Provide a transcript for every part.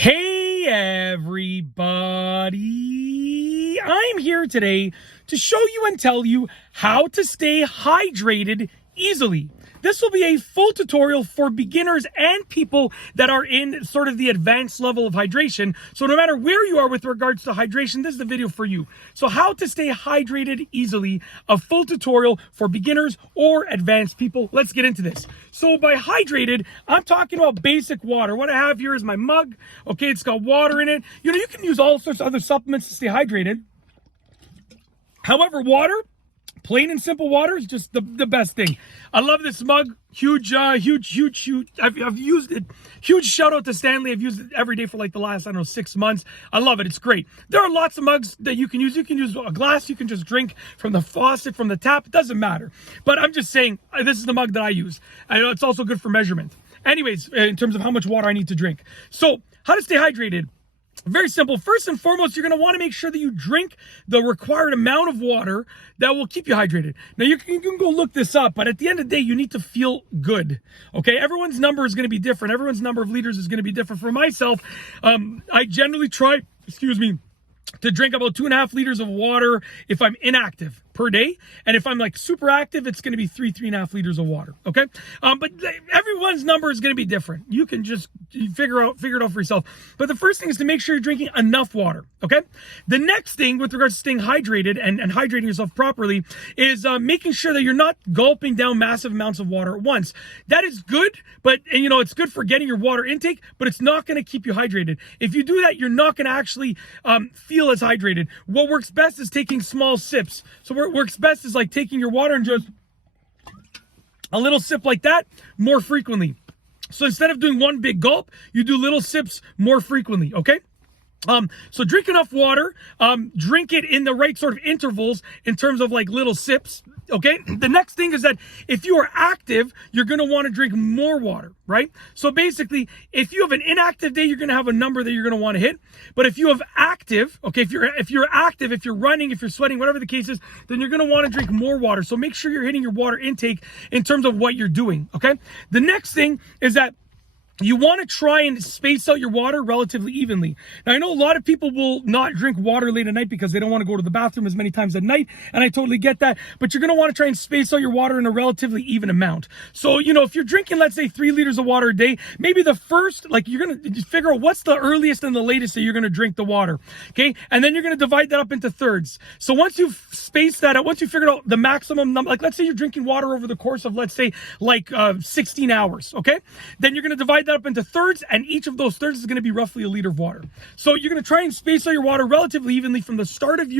Hey everybody, I'm here today to show you and tell you how to stay hydrated easily. This will be a full tutorial for beginners and people that are in sort of the advanced level of hydration. So no matter where you are with regards to hydration, this is the video for you. So how to stay hydrated easily, a full tutorial for beginners or advanced people. Let's get into this. So by hydrated, I'm talking about basic water. What I have here is my mug. Okay, it's got water in it. You know, you can use all sorts of other supplements to stay hydrated. However, water, plain and simple water, is just the best thing. I love this mug. Huge. I've used it. Huge shout out to Stanley. I've used it every day for like the last, 6 months. I love it. It's great. There are lots of mugs that you can use. You can use a glass. You can just drink from the faucet, from the tap. It doesn't matter. But I'm just saying, this is the mug that I use. I know it's also good for measurement. Anyways, in terms of how much water I need to drink. So how to stay hydrated? Very simple. First and foremost, you're going to want to make sure that you drink the required amount of water that will keep you hydrated. Now, you can go look this up, but at the end of the day, you need to feel good. Okay? Everyone's number is going to be different. Everyone's number of liters is going to be different. For myself, I generally try, to drink about 2.5 liters of water if I'm inactive per day. And if I'm like super active, it's going to be 3.5 liters of water. Okay. But everyone's number is going to be different. You can just figure it out for yourself. But the first thing is to make sure you're drinking enough water. Okay. The next thing with regards to staying hydrated and hydrating yourself properly is making sure that you're not gulping down massive amounts of water at once. That is good, but it's good for getting your water intake, but it's not going to keep you hydrated. If you do that, you're not going to actually feel as hydrated. What works best is taking small sips. So what works best is like taking your water and just a little sip like that more frequently. So instead of doing one big gulp, you do little sips more frequently, okay? So drink enough water, drink it in the right sort of intervals in terms of like little sips, okay? The next thing is that if you are active, you're going to want to drink more water, right? So basically, if you have an inactive day, you're going to have a number that you're going to want to hit. But if you have active, okay, if you're active, if you're running, if you're sweating, whatever the case is, then you're going to want to drink more water. So make sure you're hitting your water intake in terms of what you're doing, okay? The next thing is that you want to try and space out your water relatively evenly. Now, I know a lot of people will not drink water late at night because they don't want to go to the bathroom as many times at night, and I totally get that, but you're going to want to try and space out your water in a relatively even amount. So, if you're drinking, let's say 3 liters of water a day, maybe the first, you're going to figure out what's the earliest and the latest that you're going to drink the water, okay? And then you're going to divide that up into thirds. So once you've spaced that out, once you figured out the maximum number, let's say you're drinking water over the course of, 16 hours, okay? Then you're going to divide that up into thirds, and each of those thirds is going to be roughly a liter of water. So you're going to try and space out your water relatively evenly from the start of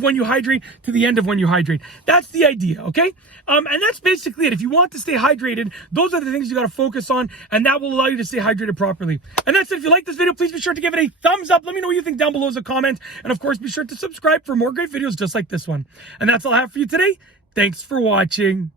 when you hydrate to the end of when you hydrate. That's the idea, okay? And that's basically it. If you want to stay hydrated, those are the things you got to focus on, and that will allow you to stay hydrated properly. And that's it. If you like this video, please be sure to give it a thumbs up. Let me know what you think down below as a comment, and of course, be sure to subscribe for more great videos just like this one. And that's all I have for you today. Thanks for watching.